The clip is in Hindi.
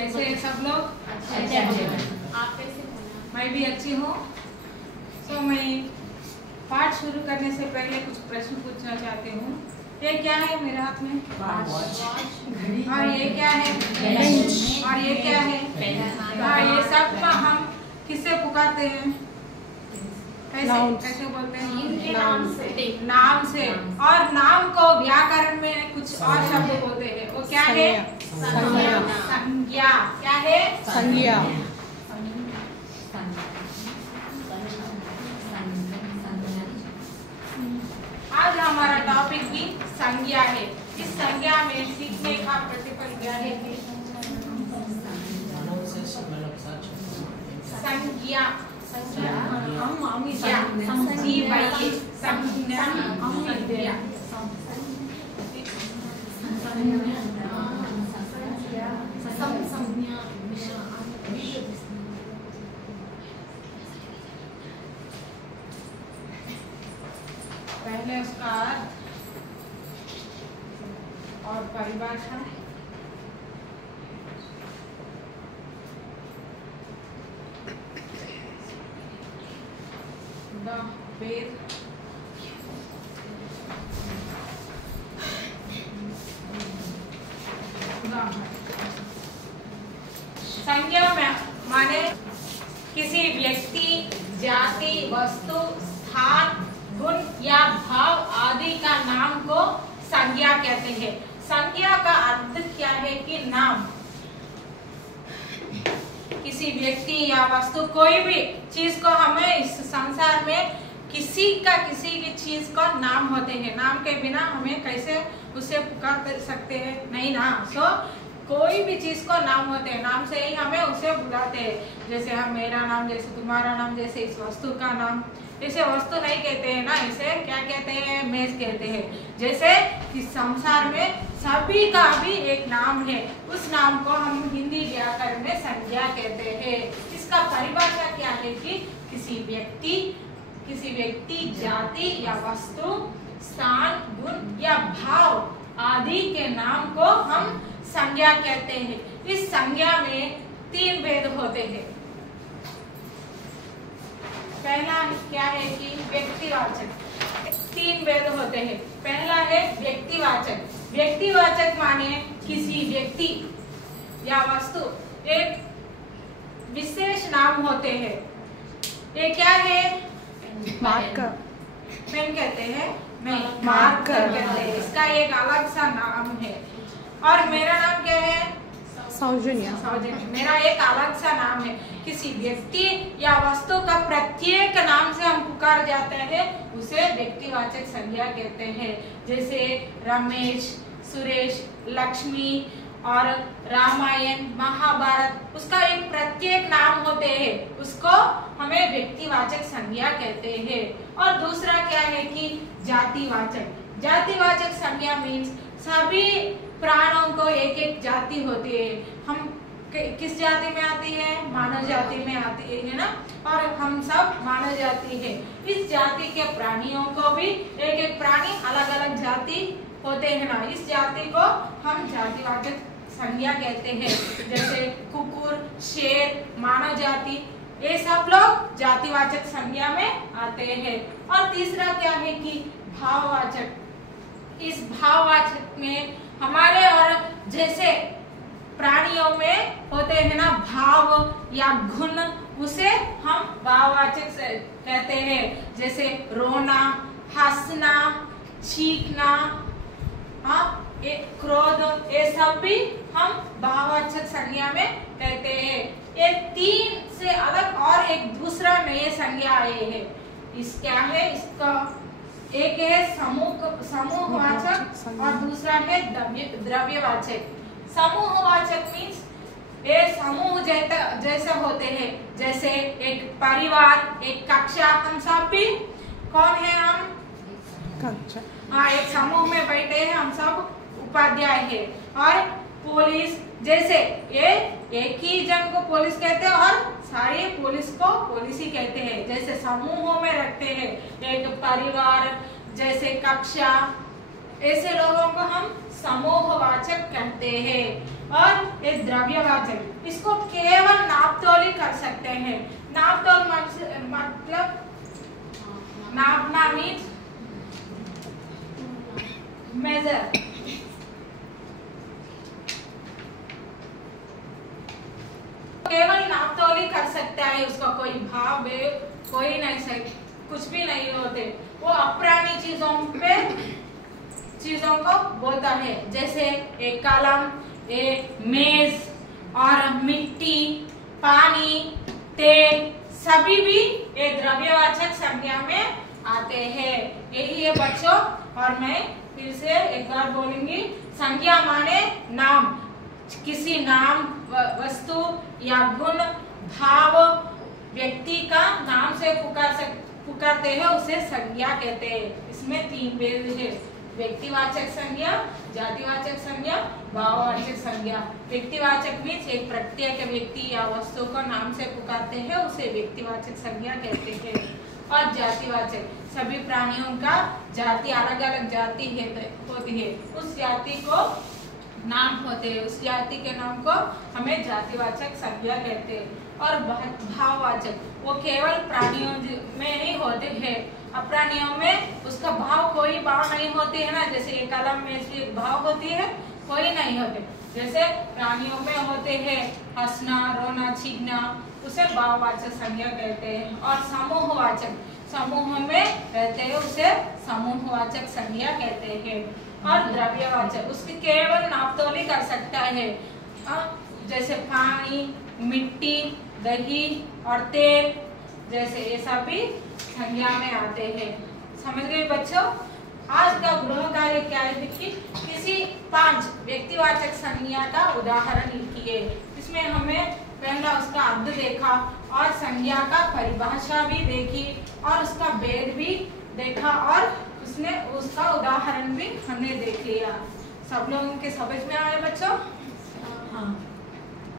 कैसे हैं सब लोग? अच्छे। आप कैसे? मैं भी अच्छी हूँ। तो मैं पाठ शुरू करने से पहले कुछ प्रश्न पूछना चाहती हूँ। ये क्या है मेरे हाथ में? और ये क्या है? और ये क्या है? हाँ, ये सब हम किससे पुकारते हैं? कैसे बोलते हैं? इनके नाम से। नाम से। और नाम को व्याकरण में कुछ और शब्द बोलते हैं। वो क्या है? संज्ञा। क्या है? संज्ञा। आज हमारा टॉपिक भी संज्ञा है। इस संज्ञा में सीखने का प्रतिफल क्या है? संज्ञा। पहले उसका अर्थ और परिभाषा। वेद संज्ञा माने किसी व्यक्ति, जाति, वस्तु, स्थान, गुण या भाव आदि का नाम को संज्ञा कहते हैं। संज्ञा का अर्थ क्या है कि नाम। किसी व्यक्ति या वस्तु, कोई भी चीज को हमें इस संसार में किसी की चीज का नाम होते हैं। नाम के बिना हमें कैसे उसे पुकार सकते हैं? नहीं ना। कोई भी चीज को नाम होते हैं, नाम से ही हमें उसे बुलाते हैं। जैसे हम मेरा नाम, जैसे तुम्हारा नाम, जैसे इस वस्तु का नाम। इसे वस्तु नहीं कहते हैं ना, इसे क्या कहते हैं? मेज कहते हैं। जैसे इस संसार में सभी का भी एक नाम है, उस नाम को हम हिंदी व्याकरण में संज्ञा कहते हैं। इसका परिभाषा क्या है कि किसी व्यक्ति, जाति या वस्तु, स्थान, गुण या भाव आदि के नाम को हम संज्ञा कहते हैं। इस संज्ञा में 3 भेद होते हैं। पहला क्या है कि व्यक्तिवाचक। 3 भेद होते हैं। पहला है व्यक्तिवाचक। व्यक्तिवाचक माने किसी व्यक्ति या वस्तु एक विशेष नाम होते हैं। ये क्या है? मार्कर। पेन कहते हैं, नहीं मार्कर कहते हैं। इसका एक अलग सा नाम है। और मेरा नाम क्या है? सौजन्या। मेरा एक अलग सा नाम है। किसी व्यक्ति या वस्तु का प्रत्येक नाम से हम पुकार जाते हैं, उसे व्यक्तिवाचक संज्ञा कहते हैं। जैसे रमेश, सुरेश, लक्ष्मी और रामायण, महाभारत, उसका एक प्रत्येक नाम होते हैं, उसको हमें व्यक्तिवाचक संज्ञा कहते हैं। और दूसरा क्या है कि जातिवाचक। जातिवाचक संज्ञा मीन्स सभी प्राणों को एक जाति होती है। हम किस जाति में आती है? मानव जाति में आती है ना। और हम सब मानव जाति है। इस जाति के प्राणियों को भी एक प्राणी अलग अलग जाति होते हैं ना। इस जाति को हम जातिवाचक संज्ञा कहते हैं। जैसे कुकुर, शेर, मानव जाति, ये सब लोग जातिवाचक संज्ञा में आते हैं। और तीसरा क्या है कि भाववाचक। इस भाववाचक में हमारे और जैसे प्राणियों में होते हैं ना भाव या गुण, उसे हम भाववाचक से कहते हैं। जैसे रोना, हंसना, चीखना, क्रोध, ये सब भी हम भाववाचक संज्ञा में कहते हैं। ये 3 से अलग और एक दूसरा नए संज्ञा आए हैं। इस क्या है? इसका एक है समूहवाचक और दूसरा है द्रव्यवाचक। समूहवाचक मीन्स ये समूह जैसे होते हैं। जैसे एक परिवार, एक कक्षा, हम सब भी कौन है? हम कक्षा। हाँ, एक समूह में बैठे हैं, हम सब उपाध्याय है। और पुलिस, जैसे ये एक ही जन को पुलिस कहते हैं और सारे पुलिस को पुलिस ही कहते हैं। जैसे समूहों में रखते हैं, एक परिवार, जैसे कक्षा, ऐसे लोगों को हम समूहवाचक कहते हैं। और ये द्रव्यवाचक, इसको केवल नापतोली कर सकते हैं। नापतोल मतलब नापना मीन्स मेजर। केवल नापतोली कर सकता है, उसका कोई भाव कोई नहीं, कुछ भी नहीं होते। वो अप्राणी चीजों को बोलता है, जैसे एक कलम, एक मेज और मिट्टी, पानी, तेल, सभी भी ये द्रव्यवाचक संज्ञा में आते हैं। यही है बच्चों। और मैं फिर से एक बार बोलूंगी, संज्ञा माने नाम, किसी नाम, वस्तु या गुण, भाव, व्यक्ति का नाम से पुकारते हैं, उसे संज्ञा कहते हैं। इसमें 3 भेद है, व्यक्तिवाचक संज्ञा, जातिवाचक संज्ञा, भाववाचक संज्ञा। व्यक्तिवाचक मीन्स एक प्रत्येक व्यक्ति या वस्तु को नाम से पुकारते हैं, उसे व्यक्तिवाचक संज्ञा कहते हैं। और जातिवाचक, सभी प्राणियों का जाति, अलग अलग जाति होती है, उस जाति को नाम होते हैं, उस जाति के नाम को हमें जातिवाचक संज्ञा कहते हैं। और भाववाचक, वो केवल प्राणियों में नहीं होते हैं, अप्राणियों में उसका भाव, कोई भाव नहीं होते है ना। जैसे एक कलम में एक भाव होती है, कोई नहीं होते। जैसे प्राणियों में होते हैं हंसना, रोना, छींकना, उसे भाववाचक संज्ञा कहते हैं। और समूहवाचक, समूह में रहते हैं, उसे समूहवाचक संज्ञा कहते हैं। और द्रव्यवाचक, उसकी केवल नापतोली कर सकता है, जैसे पानी, मिट्टी, दही और तेल, जैसे ये सभी संज्ञा में आते हैं। समझ गए बच्चों? आज का गृह कार्य क्या है? देखिए, किसी 5 व्यक्तिवाचक संज्ञा का उदाहरण लिखिए। इसमें हमें पहला उसका अर्थ देखा और संज्ञा का परिभाषा भी देखी और उसका भेद भी देखा और उसका उदाहरण भी हमने देख लिया। सब लोगों के समझ में आया बच्चों? हाँ।